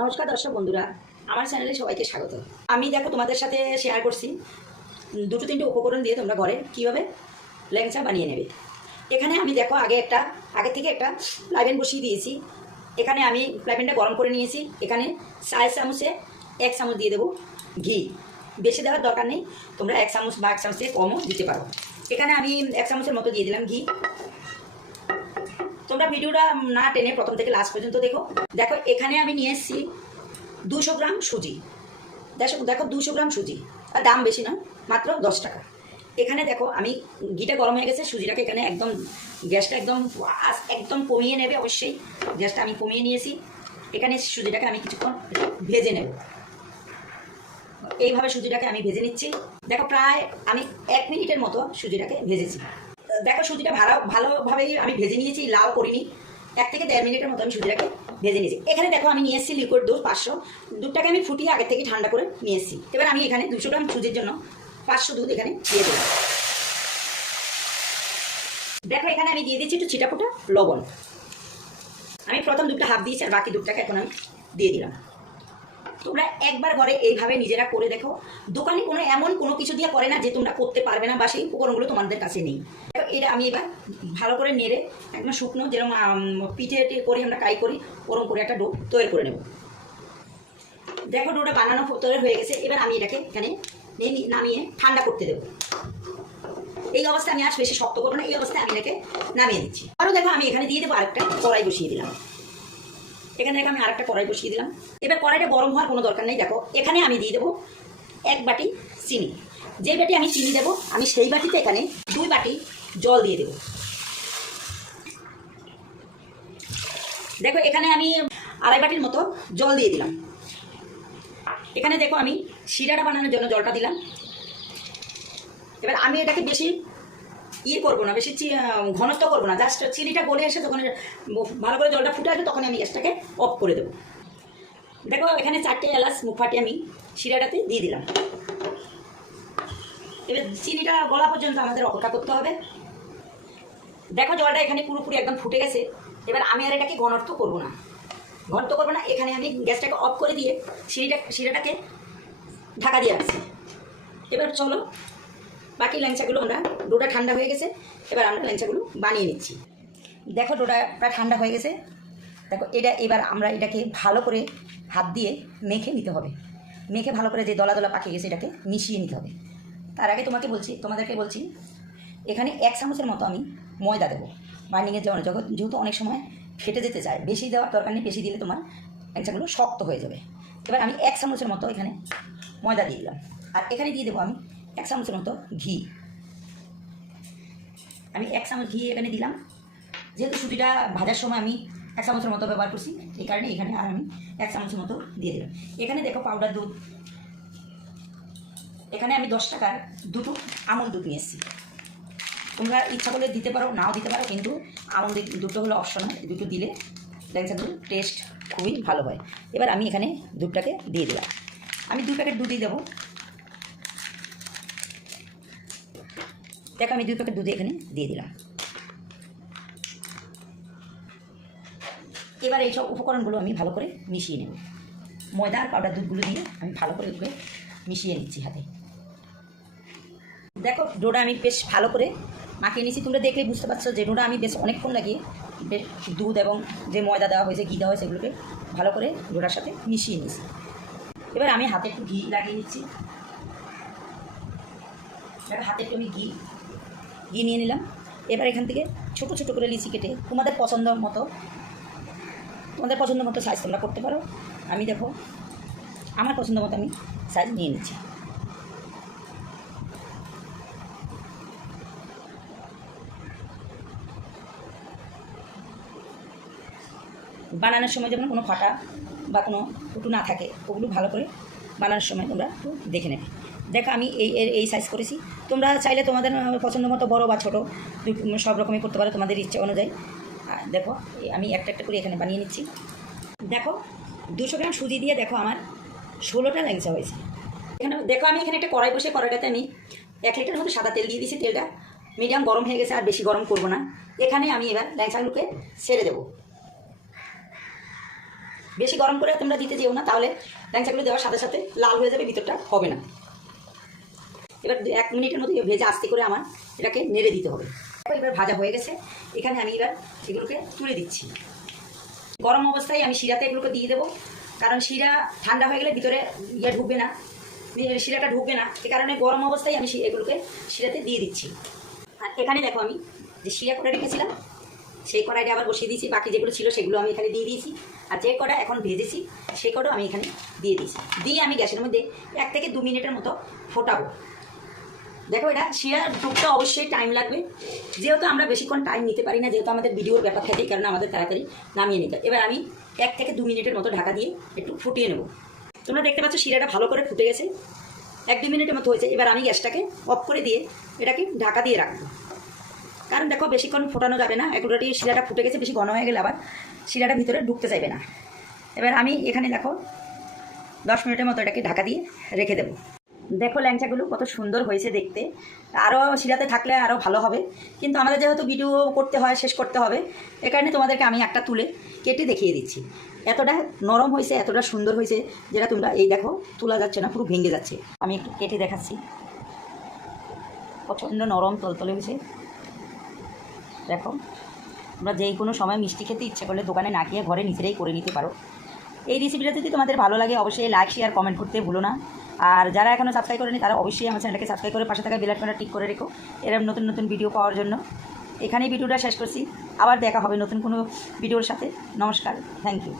নমস্কার দর্শক বন্ধুরা, আমার চ্যানেলে সবাইকে স্বাগত। আমি দেখো তোমাদের সাথে শেয়ার করছি দুটো তিনটে উপকরণ দিয়ে তোমরা ঘরে কীভাবে ল্যাংচা বানিয়ে নেবে। এখানে আমি দেখো আগে থেকে একটা ফ্রাইপ্যান বসিয়ে দিয়েছি। এখানে আমি ফ্রাইপ্যানটা গরম করে নিয়েছি। এখানে 4 চামচে 1 চামচ দিয়ে দেবো ঘি। বেশি দেওয়ার দরকার নেই, তোমরা 1 চামচ বা 1 চামচ থেকে কমও দিতে পারো। এখানে আমি 1 চামচের মতো দিয়ে দিলাম ঘি। তোমরা ভিডিওটা না টেনে প্রথম থেকে লাস্ট পর্যন্ত দেখো এখানে আমি নিয়ে এসেছি 200 গ্রাম সুজি। দেখো 200 গ্রাম সুজি, আর দাম বেশি না, মাত্র 10 টাকা। এখানে দেখো আমি ঘিটা গরম হয়ে গেছে, সুজিটাকে এখানে একদম গ্যাসটা একদম কমিয়ে নেবে, অবশ্যই গ্যাসটা আমি কমিয়ে নিয়েছি। এখানে সুজিটাকে আমি কিছুক্ষণ ভেজে নেব। এইভাবে সুজিটাকে আমি ভেজে নিচ্ছি। দেখো প্রায় আমি 1 মিনিটের মতো সুজিটাকে ভেজেছি। দেখো সুজিটা ভালোভাবেই আমি ভেজে নিয়েছি, লাল করিনি। 1 থেকে 1.5 মিনিটের মতো আমি সুজিটাকে ভেজে নিয়েছি। এখানে দেখো আমি নিয়ে এসেছি লিকুইড দুধ 500। দুধটাকে আমি ফুটিয়ে আগে থেকে ঠান্ডা করে নিয়ে এসেছি। এবার আমি এখানে 200 গ্রাম সুজির জন্য 500 দুধ এখানে দিয়ে দেবো। দেখো এখানে আমি দিয়ে দিচ্ছি একটু ছিটাফোঁটা লবণ। আমি প্রথম দুধটা হাফ দিয়েছি, আর বাকি দুধটাকে এখন আমি দিয়ে দিলাম। তোমরা একবার ঘরে এইভাবে নিজেরা করে দেখো। দোকানে এমন কোনো কিছু দিয়ে করে না যে তোমরা করতে পারবে না, বা সেই উপকরণগুলো তোমাদের কাছে নেই। এটা আমি এবার ভালো করে নেড়ে একদম শুকনো, যেরকম পিঠে করে আমরা কাই করি ওরকম করে একটা ডো তৈরি করে নেব। দেখো ডোটা বানানো তৈরি হয়ে গেছে। এবার আমি এটাকে এখানে নামিয়ে ঠান্ডা করতে দেবো। এই অবস্থায় আমি আর বেশি শক্ত করবো না, এই অবস্থায় আমি এটাকে নামিয়ে দিচ্ছি। আরও দেখো আমি এখানে দিয়ে দেবো আরেকটা কড়াই বসিয়ে দিলাম। এখানে দেখো আমি আরেকটা কড়াই বসিয়ে দিলাম। এবার কড়াইটা গরম হওয়ার কোনো দরকার নেই। দেখো এখানে আমি দিয়ে দেবো 1 বাটি চিনি। যে বাটি আমি চিনি দেবো, আমি সেই বাটিতে এখানে 2 বাটি জল দিয়ে দেবো। দেখো এখানে আমি 2.5 বাটির মতো জল দিয়ে দিলাম। এখানে দেখো আমি শিরাটা বানানোর জন্য জলটা দিলাম। এবার আমি এটাকে বেশি করবো না, বেশি ঘনত্ব করবো না। জাস্ট চিনিটা গলে এসে যখন ভালো করে জলটা ফুটে আসবে তখন আমি গ্যাসটাকে অফ করে দেবো। দেখো এখানে 4টে এলাচ মুখ ফাটিয়ে আমি শিরাটাতে দিয়ে দিলাম। এবার চিনিটা গলা পর্যন্ত আমাদের অপেক্ষা করতে হবে। দেখো জলটা এখানে পুরোপুরি একদম ফুটে গেছে। এবার আমি আর এটাকে ঘনত্ব করবো না। এখানে আমি গ্যাসটাকে অফ করে দিয়ে শিরাটাকে ঢাকা দিয়ে রাখছি। এবার চলো বাকি ল্যাংচাগুলো ডোটা ঠান্ডা হয়ে গেছে। এবার আমরা ল্যাংচাগুলো বানিয়ে নিচ্ছি। দেখো ডোটা প্রায় ঠান্ডা হয়ে গেছে। দেখো এবার আমরা এটাকে ভালো করে হাত দিয়ে মেখে নিতে হবে। মেখে ভালো করে যে দলা দলা পাকিয়ে গেছে এটাকে মিশিয়ে নিতে হবে। তার আগে তোমাদেরকে বলছি এখানে 1 চামচের মতো আমি ময়দা দেবো বাইন্ডিংয়ের জন্য। যেহেতু অনেক সময় ফেটে যেতে চায়, বেশি দেওয়ার দরকার নেই। বেশি দিলে তোমার ল্যাংচাগুলো শক্ত হয়ে যাবে। এবার আমি 1 চামচের মতো এখানে ময়দা দিয়ে দিলাম। আর এখানে দিয়ে দেবো আমি 1 চামচের মতো ঘি। আমি 1 চামচ ঘি এখানে দিলাম। যেহেতু সুজিটা ভাজার সময় আমি 1 চামচের মতো ব্যবহার করছি, এই কারণে এখানে আর আমি 1 চামচের মতো দিয়ে দিলাম। এখানে দেখো পাউডার দুধ। এখানে আমি 10 টাকার 2টো আমুল দুধ নিয়ে এসেছি। তোমরা ইচ্ছা করলে দিতে পারো, নাও দিতে পারো, কিন্তু আমুল দুধটা হলো অপশনাল। দুটো দিলে ল্যাংচা দুধ টেস্ট খুবই ভালো হয়। এবার আমি এখানে দুধটাকে দিয়ে দিলাম। আমি 2 প্যাকেট দুধই দেবো। দেখো আমি 2 প্যাকেট দুধ এখানে দিয়ে দিলাম। এবার এই সব উপকরণগুলো আমি ভালো করে মিশিয়ে নেব। ময়দা আর পাউডার দুধগুলো দিয়ে আমি ভালো করে মিশিয়ে নিচ্ছি হাতে। দেখো ডোটা আমি বেশ ভালো করে মাখিয়ে নিচ্ছি। তোমরা দেখলে বুঝতে পারছো যে ডোটা আমি বেশ অনেকক্ষণ লাগিয়ে বেশ দুধ এবং যে ময়দা দেওয়া হয়েছে, ঘি দেওয়া হয়েছে, সেগুলোকে ভালো করে ডোটার সাথে মিশিয়ে নিচ্ছি। এবার আমি হাতে একটু ঘি লাগিয়ে নিচ্ছি। দেখো হাতে একটু আমি ঘি নিয়ে নিলাম। এবার এখান থেকে ছোটো ছোটো করে লিচি কেটে তোমাদের পছন্দ মতো সাইজ তোমরা করতে পারো। আমি দেখো আমার পছন্দ মতো আমি সাইজ নিয়ে নিচ্ছি। বানানোর সময় যেমন কোনো ফাটা বা কোনো ফুটো না থাকে, ওগুলো ভালো করে বানানোর সময় তোমরা একটু দেখে নেবে। দেখো আমি এই সাইজ করেছি। তোমরা চাইলে তোমাদের পছন্দ মতো বড়ো বা ছোটো সব রকমই করতে পারো তোমাদের ইচ্ছে অনুযায়ী। দেখো আমি একটা করে এখানে বানিয়ে নিচ্ছি। দেখো 200 গ্রাম সুজি দিয়ে দেখো আমার 16টা ল্যাংচা হয়েছে। দেখো আমি এখানে একটা কড়াই বসে, কড়াইটাতে আমি 1 লিটার মতো সাদা তেল দিয়ে দিয়েছি। তেলটা মিডিয়াম গরম হয়ে গেছে, আর বেশি গরম করবো না। এখানে আমি এবার ল্যাংচাগুলোকে ছেড়ে দেবো। বেশি গরম করে তোমরা দিতে যেও না, তাহলে ল্যাংচাগুলো দেওয়ার সাথে সাথে লাল হয়ে যাবে, ভিতরটা হবে না। এবার 1 মিনিটের মতো ভেজে আস্তে করে আমার এটাকে নেড়ে দিতে হবে। এবার ভাজা হয়ে গেছে, এখানে আমি এবার এগুলোকে তুলে দিচ্ছি। গরম অবস্থায় আমি শিরাতে এগুলোকে দিয়ে দেবো, কারণ শিরা ঠান্ডা হয়ে গেলে ভিতরে ঢুকবে না, শিরাটা ঢুকবে না। এ কারণে গরম অবস্থায় আমি এগুলোকে শিরাতে দিয়ে দিচ্ছি। আর এখানে দেখো আমি যে শিরা করে রেখেছিলাম সেই কড়াইটা আবার বসিয়ে দিয়েছি, বাকি যেগুলো ছিল সেগুলো আমি এখানে দিয়ে দিয়েছি। আর যে কড়াই এখন ভেজেছি সেই কড়াও আমি এখানে দিয়ে দিয়েছি। দিয়ে আমি গ্যাসের মধ্যে 1 থেকে 2 মিনিটের মতো ফোটাবো। দেখো এটা শিরা ঢুকতে অবশ্যই টাইম লাগবে, যেহেতু আমরা বেশিক্ষণ টাইম নিতে পারি না, যেহেতু আমাদের ভিডিওর ব্যাপার থাকে, কারণ আমাদের তাড়াতাড়ি নামিয়ে নিতে। এবার আমি 1 থেকে 2 মিনিটের মতো ঢাকা দিয়ে একটু ফুটিয়ে নেব। তোমরা দেখতে পাচ্ছ শিরাটা ভালো করে ফুটে গেছে, 1-2 মিনিটের মতো হয়েছে। এবার আমি গ্যাসটাকে অফ করে দিয়ে এটাকে ঢাকা দিয়ে রাখবো, কারণ দেখো বেশিক্ষণ ফোটানো যাবে না, একটুটি শিরাটা ফুটে গেছে, বেশি ঘন হয়ে গেলে আবার শিরাটা ভিতরে ঢুকতে চাইবে না। এবার আমি এখানে দেখো 10 মিনিটের মতো এটাকে ঢাকা দিয়ে রেখে দেবো। দেখো ল্যাংচাগুলো কত সুন্দর হয়েছে দেখতে, আরও শিরাতে থাকলে আরও ভালো হবে, কিন্তু আমাদের যেহেতু ভিডিও করতে হয়, শেষ করতে হবে, এ কারণে তোমাদেরকে আমি একটা তুলে কেটে দেখিয়ে দিচ্ছি। এতটা নরম হয়েছে, এতটা সুন্দর হয়েছে, যেটা তোমরা এই দেখো তোলা যাচ্ছে না, পুরো ভেঙে যাচ্ছে। আমি একটু কেটে দেখাচ্ছি, প্রচণ্ড নরম তলতলে হয়েছে। দেখো তোমরা যেই কোনো সময় মিষ্টি খেতে ইচ্ছে করলে দোকানে না গিয়ে ঘরে নিজেরাই করে নিতে পারো। এই রেসিপিটা যদি তোমাদের ভালো লাগে অবশ্যই লাইক, শেয়ার, কমেন্ট করতে ভুলো না। আর যারা এখনও সাবস্ক্রাইব করেনি তারা অবশ্যই আমার চ্যানেলটাকে সাবস্ক্রাইব করে পাশে থাকা বেল আইকনটা টিক করে রেখো, এরকম নতুন নতুন ভিডিও পাওয়ার জন্য। এখানেই ভিডিওটা শেষ করছি, আবার দেখা হবে নতুন কোনো ভিডিওর সাথে। নমস্কার, থ্যাংক ইউ।